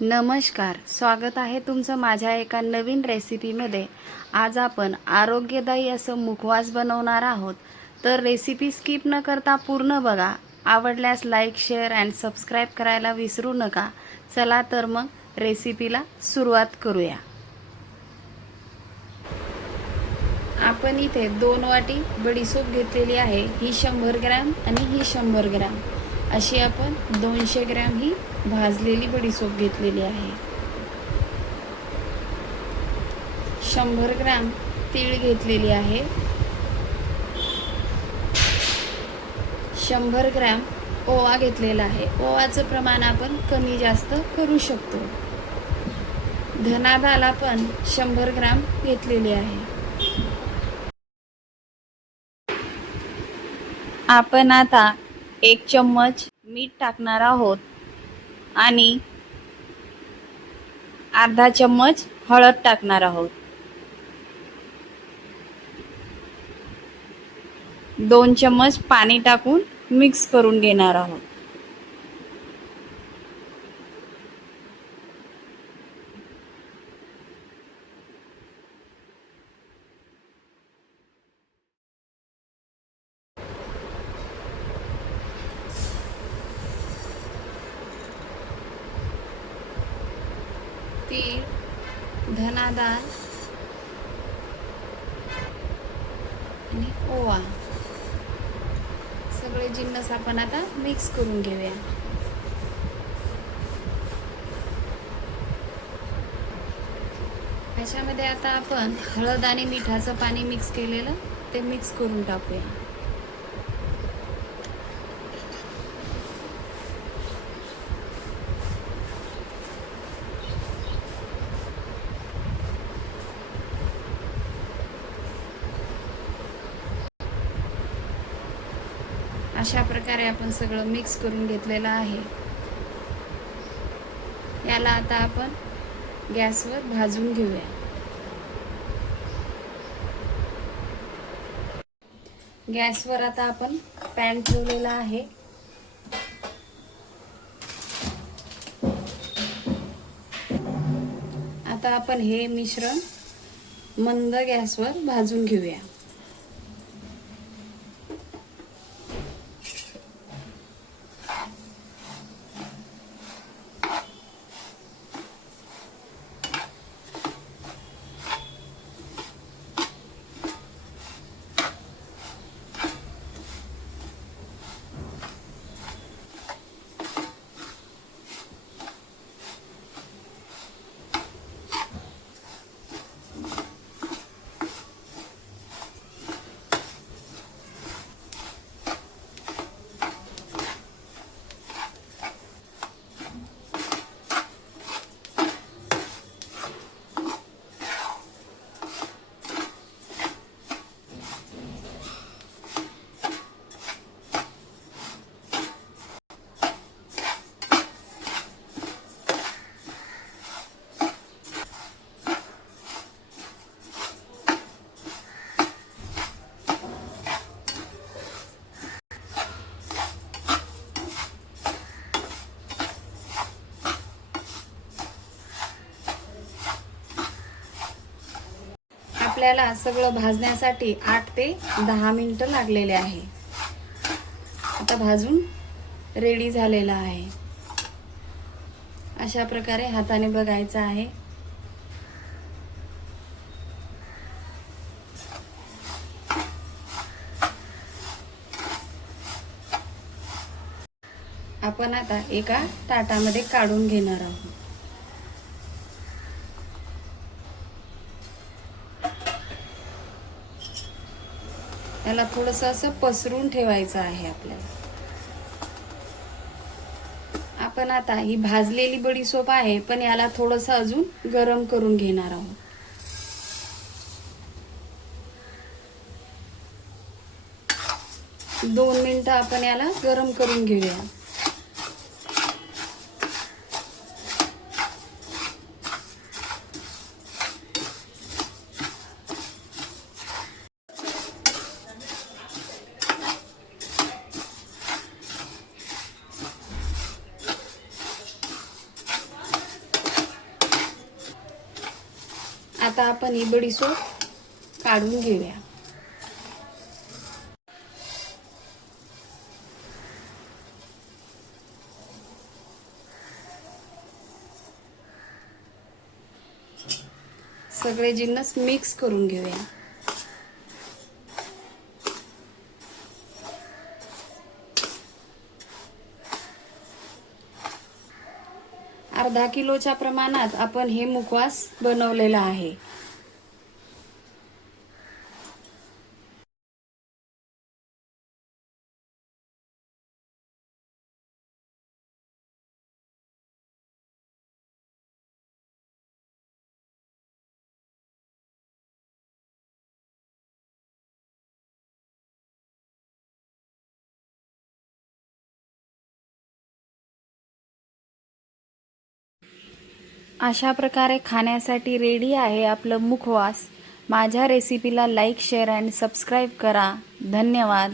नमस्कार, स्वागत आहे तुमचं माझ्या एका नवीन रेसिपीमध्ये। आज आपण आरोग्यदायी असं मुखवास बनवणार आहोत, तर रेसिपी स्किप न करता पूर्ण बघा। आवडल्यास लाईक, शेअर अँड सबस्क्राईब करायला विसरू नका। चला तर मग रेसिपीला सुरुवात करूया। आपण इथे 2 वाटी बडीशेप घेतलेली आहे। ही 100 ग्रॅम आणि ही 100 ग्रॅम अशी आपण 200 ग्रॅम ही भाजलेली बडीशेप घेतलेली आहे। 100 ग्रॅम तीळ घेतलेली आहे। 100 ग्रॅम ओवा घेतलेला आहे। ओवाचं प्रमाण आपण कमी जास्त करू शकतो। धना डाळ आपण 100 ग्रॅम घेतलेली आहे। आपण आता 1 चम्मच मीठ टाकणार आहोत आणि अर्धा चम्मच हळद टाकणार आहोत। 2 चम्मच पाणी टाकून मिक्स करून घेणार आहोत। तीळ, धना डाळ आणि ओवा सगळे जिन्नस आपण आता मिक्स करून घेऊया। ह्याच्यामध्ये आता आपण हळद आणि मिठाचं पाणी मिक्स केलेलं ते मिक्स करून टाकूया। अशा प्रकारे आपण सगळं मिक्स करून घेतलेलं आहे। याला आता आपण गॅसवर भाजून घेऊया। गॅसवर आता आपण पॅन ठेवलेला आहे। आता आपण हे मिश्रण मंद गॅसवर भाजून घेऊया। आपल्याला सगळं भाजण्यासाठी 8 ते 10 मिनिटं लागलेले आहे। आता भाजून रेडी झालेला आहे। अशा प्रकारे हाताने बघायचं आहे। आपण आता एका ताटामध्ये काढून घेणार आहोत। याला थोडंसं असं पसरून ठेवायचं आहे आपल्याला। आपण आता ही भाजलेली बडीशेप आहे, पण याला थोडंसं अजून गरम करून घेणार आहोत। दोन मिनिटं आपण याला गरम करून घेऊया। आता आपण ही बडीशेप काढून घेऊया. सगळे जिन्नस मिक्स करून घेऊया. अर्धा किलोच्या प्रमाणात आपण हे मुखवास बनवलेला आहे. अशा प्रकारे खाण्यासाठी रेडी आहे आपलं मुखवास. माझ्या रेसिपीला लाईक, शेअर अँड सबस्क्राईब करा. धन्यवाद.